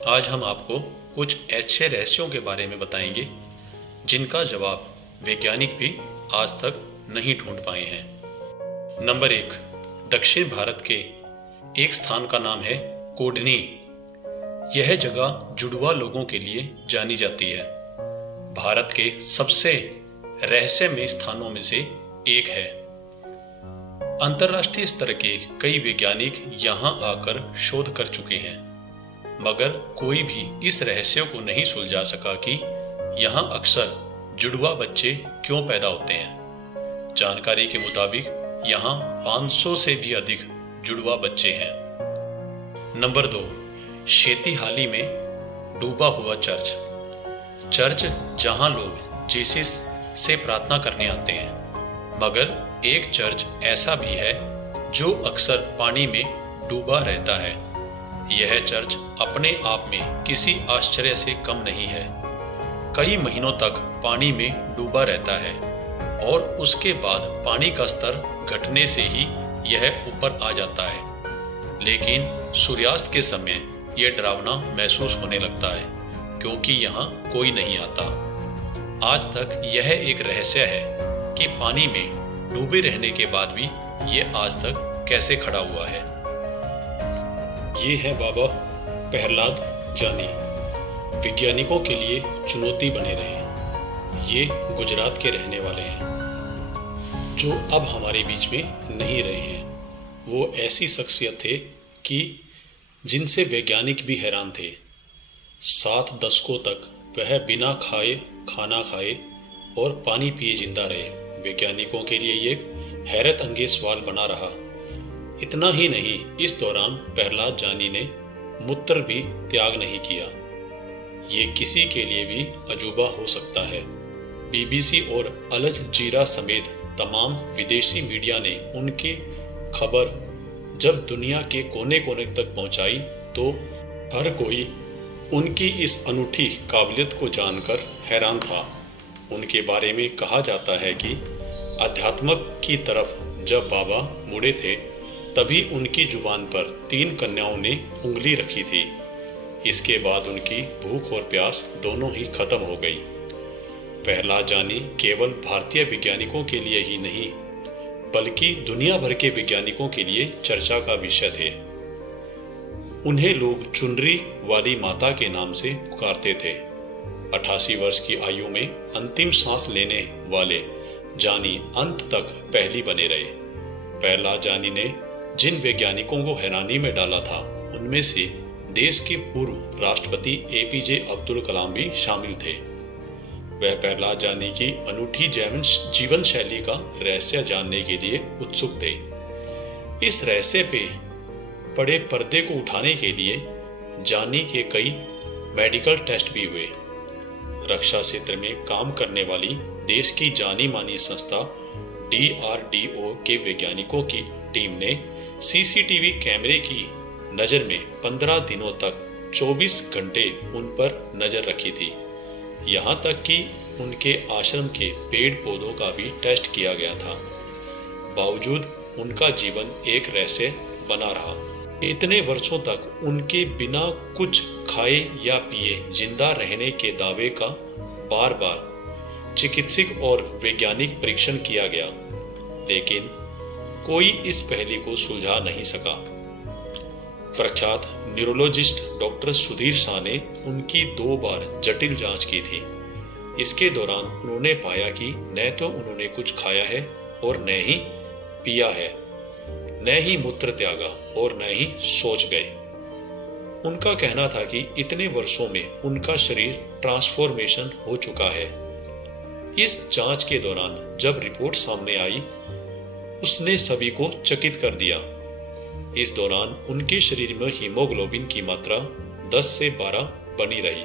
आज हम आपको कुछ ऐसे रहस्यों के बारे में बताएंगे जिनका जवाब वैज्ञानिक भी आज तक नहीं ढूंढ पाए हैं। नंबर 1, दक्षिण भारत के एक स्थान का नाम है कोडनी। यह जगह जुड़वा लोगों के लिए जानी जाती है। भारत के सबसे रहस्यमय स्थानों में से एक है। अंतर्राष्ट्रीय स्तर के कई वैज्ञानिक यहां आकर शोध कर चुके हैं, मगर कोई भी इस रहस्य को नहीं सुलझा सका कि यहां अक्सर जुड़वा बच्चे क्यों पैदा होते हैं। जानकारी के मुताबिक यहां 500 से भी अधिक जुड़वा बच्चे हैं। नंबर 2, शेतीहाली में डूबा हुआ चर्च। चर्च जहां लोग जीसस से प्रार्थना करने आते हैं, मगर एक चर्च ऐसा भी है जो अक्सर पानी में डूबा रहता है। यह चर्च अपने आप में किसी आश्चर्य से कम नहीं है। कई महीनों तक पानी में डूबा रहता है और उसके बाद पानी का स्तर घटने से ही यह ऊपर आ जाता है। लेकिन सूर्यास्त के समय यह डरावना महसूस होने लगता है क्योंकि यहाँ कोई नहीं आता। आज तक यह एक रहस्य है कि पानी में डूबे रहने के बाद भी यह आज तक कैसे खड़ा हुआ है। ये है बाबा प्रहलाद जानी। वैज्ञानिकों के लिए चुनौती बने रहे। ये गुजरात के रहने वाले हैं जो अब हमारे बीच में नहीं रहे हैं। वो ऐसी शख्सियत थे कि जिनसे वैज्ञानिक भी हैरान थे। 7 दशकों तक वह बिना खाए खाना खाए और पानी पिए जिंदा रहे। वैज्ञानिकों के लिए ये एक हैरत अंगेज सवाल बना रहा। इतना ही नहीं, इस दौरान प्रहलाद जानी ने मूत्र भी त्याग नहीं किया। ये किसी के लिए भी अजूबा हो सकता है। बीबीसी और अल जजीरा समेत तमाम विदेशी मीडिया ने उनकी खबर जब दुनिया के कोने कोने तक पहुंचाई तो हर कोई उनकी इस अनूठी काबिलियत को जानकर हैरान था। उनके बारे में कहा जाता है कि अध्यात्म की तरफ जब बाबा मुड़े थे तभी उनकी जुबान पर 3 कन्याओं ने उंगली रखी थी। इसके बाद उनकी भूख और प्यास दोनों ही खत्म हो गई। प्रहलाद जानी केवल भारतीय वैज्ञानिकों के लिए ही नहीं बल्कि दुनिया भर के वैज्ञानिकों के लिए चर्चा का विषय थे। उन्हें लोग चुनरी वाली माता के नाम से पुकारते थे। 88 वर्ष की आयु में अंतिम सांस लेने वाले जानी अंत तक पहली बने रहे। प्रहलाद जानी ने जिन वैज्ञानिकों को हैरानी में डाला था उनमें से देश के पूर्व राष्ट्रपति एपीजे अब्दुल कलाम भी शामिल थे। वह प्रहलाद जानी की अनूठी जीवन शैली का रहस्य जानने के लिए उत्सुक थे। इस रहस्य पे पड़े पर्दे को उठाने के लिए जानी के कई मेडिकल टेस्ट भी हुए। रक्षा क्षेत्र में काम करने वाली देश की जानी मानी संस्था DRDO के वैज्ञानिकों की टीम ने सीसीटीवी कैमरे की नजर में 15 दिनों तक 24 घंटे उन पर नजर रखी थी। यहाँ तक कि उनके आश्रम के पेड़ पौधों का भी टेस्ट किया गया था। बावजूद उनका जीवन एक रहस्य बना रहा। इतने वर्षों तक उनके बिना कुछ खाए या पिए जिंदा रहने के दावे का बार बार चिकित्सक और वैज्ञानिक परीक्षण किया गया, लेकिन कोई इस पहेली को सुलझा नहीं सका। प्रख्यात न्यूरोलॉजिस्ट डॉक्टर सुधीर शाह ने उनकी 2 बार जटिल जांच की थी। इसके दौरान उन्होंने पाया कि न तो उन्होंने कुछ खाया है और न ही पिया है, न ही मूत्र त्यागा और न ही सोच गए। उनका कहना था कि इतने वर्षों में उनका शरीर ट्रांसफॉर्मेशन हो चुका है। इस जांच के दौरान जब रिपोर्ट सामने आई उसने सभी को चकित कर दिया। इस दौरान उनके शरीर में हीमोग्लोबिन की मात्रा 10 से 12 बनी रही।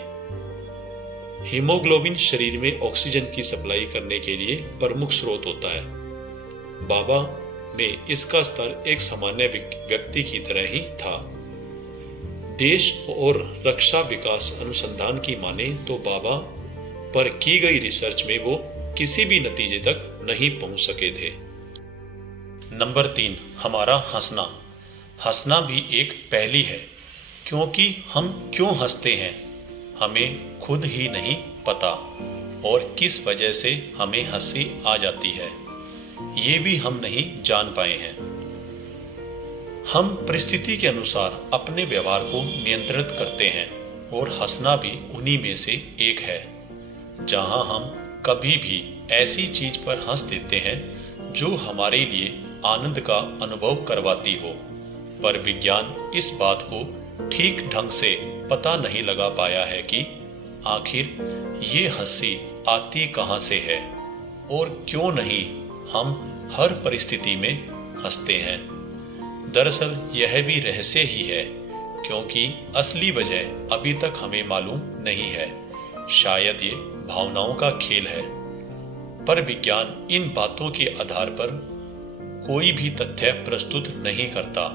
हीमोग्लोबिन शरीर में ऑक्सीजन की सप्लाई करने के लिए प्रमुख स्रोत होता है। बाबा में इसका स्तर एक सामान्य व्यक्ति की तरह ही था। देश और रक्षा विकास अनुसंधान की माने तो बाबा पर की गई रिसर्च में वो किसी भी नतीजे तक नहीं पहुंच सके थे। नंबर 3, हमारा हंसना। हंसना भी एक पहेली है। क्योंकि हम क्यों हंसते हैं हमें खुद ही नहीं पता, और किस वजह से हमें हंसी आ जाती है ये भी हम नहीं जान पाए हैं। हम परिस्थिति के अनुसार अपने व्यवहार को नियंत्रित करते हैं और हंसना भी उन्हीं में से एक है। जहां हम कभी भी ऐसी चीज पर हंस देते हैं जो हमारे लिए आनंद का अनुभव करवाती हो, पर विज्ञान इस बात को ठीक ढंग से पता नहीं लगा पाया है कि आखिर ये हंसी आती कहां से है और क्यों नहीं हम हर परिस्थिति में हंसते हैं। दरअसल यह भी रहस्य ही है, क्योंकि असली वजह अभी तक हमें मालूम नहीं है। शायद ये भावनाओं का खेल है, पर विज्ञान इन बातों के आधार पर कोई भी तथ्य प्रस्तुत नहीं करता,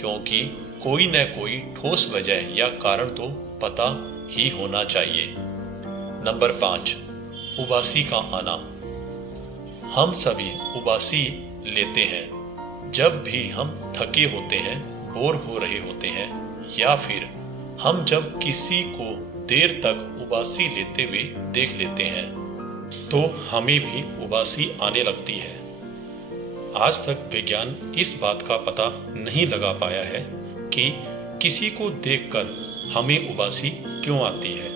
क्योंकि कोई न कोई ठोस वजह या कारण तो पता ही होना चाहिए। नंबर 5, उबासी का आना। हम सभी उबासी लेते हैं जब भी हम थके होते हैं, बोर हो रहे होते हैं, या फिर हम जब किसी को देर तक उबासी लेते हुए देख लेते हैं तो हमें भी उबासी आने लगती है। आज तक विज्ञान इस बात का पता नहीं लगा पाया है कि किसी को देखकर हमें उबासी क्यों आती है।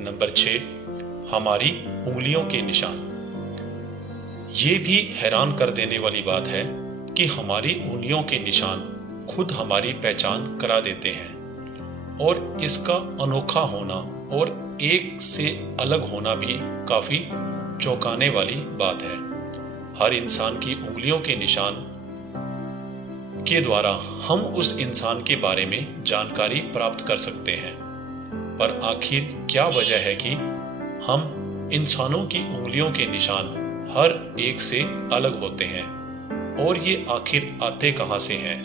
नंबर 6, हमारी उंगलियों के निशान। ये भी हैरान कर देने वाली बात है कि हमारी उंगलियों के निशान खुद हमारी पहचान करा देते हैं, और इसका अनोखा होना और एक से अलग होना भी काफी चौंकाने वाली बात है। हर इंसान की उंगलियों के निशान के द्वारा हम उस इंसान के बारे में जानकारी प्राप्त कर सकते हैं, पर आखिर क्या वजह है कि हम इंसानों की उंगलियों के निशान हर एक से अलग होते हैं, और ये आखिर आते कहां से हैं?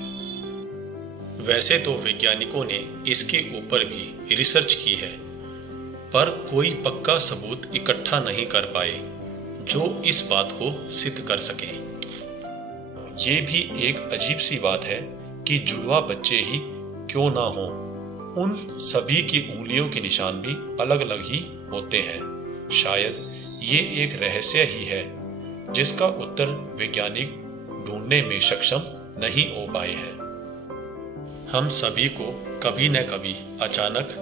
वैसे तो वैज्ञानिकों ने इसके ऊपर भी रिसर्च की है, पर कोई पक्का सबूत इकट्ठा नहीं कर पाए जो इस बात को सिद्ध कर सके। ये भी एक अजीब सी बात है कि जुड़वा बच्चे ही क्यों ना हो, उन सभी की उंगलियों के निशान भी अलग अलग ही होते हैं। शायद ये एक रहस्य ही है जिसका उत्तर वैज्ञानिक ढूंढने में सक्षम नहीं हो पाए हैं। हम सभी को कभी न कभी अचानक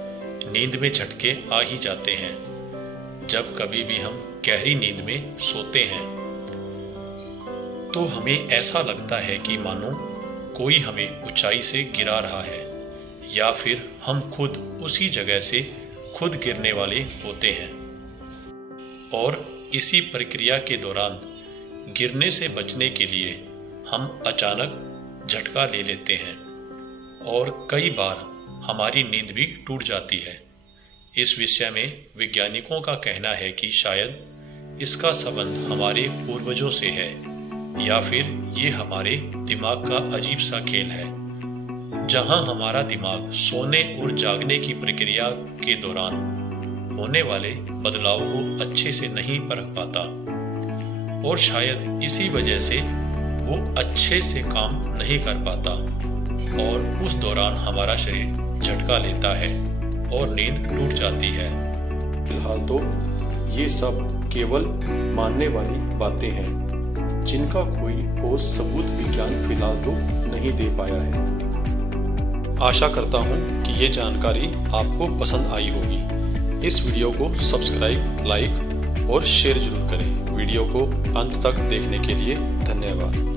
नींद में झटके आ ही जाते हैं। जब कभी भी हम गहरी नींद में सोते हैं तो हमें ऐसा लगता है कि मानो कोई हमें ऊंचाई से गिरा रहा है, या फिर हम खुद उसी जगह से खुद गिरने वाले होते हैं। और इसी प्रक्रिया के दौरान गिरने से बचने के लिए हम अचानक झटका ले लेते हैं, और कई बार हमारी नींद भी टूट जाती है। इस विषय में वैज्ञानिकों का कहना है कि शायद इसका संबंध हमारे पूर्वजों से है, या फिर ये हमारे दिमाग का अजीब सा खेल है, जहां हमारा दिमाग सोने और जागने की प्रक्रिया के दौरान होने वाले बदलावों को अच्छे से नहीं परख पाता, और शायद इसी वजह से वो अच्छे से काम नहीं कर पाता, और उस दौरान हमारा शरीर झटका लेता है और नींद टूट जाती है। फिलहाल तो ये सब केवल मानने वाली बातें हैं, जिनका कोई ठोस सबूत विज्ञान फिलहाल तो नहीं दे पाया है। आशा करता हूँ कि ये जानकारी आपको पसंद आई होगी। इस वीडियो को सब्सक्राइब, लाइक और शेयर जरूर करें। वीडियो को अंत तक देखने के लिए धन्यवाद।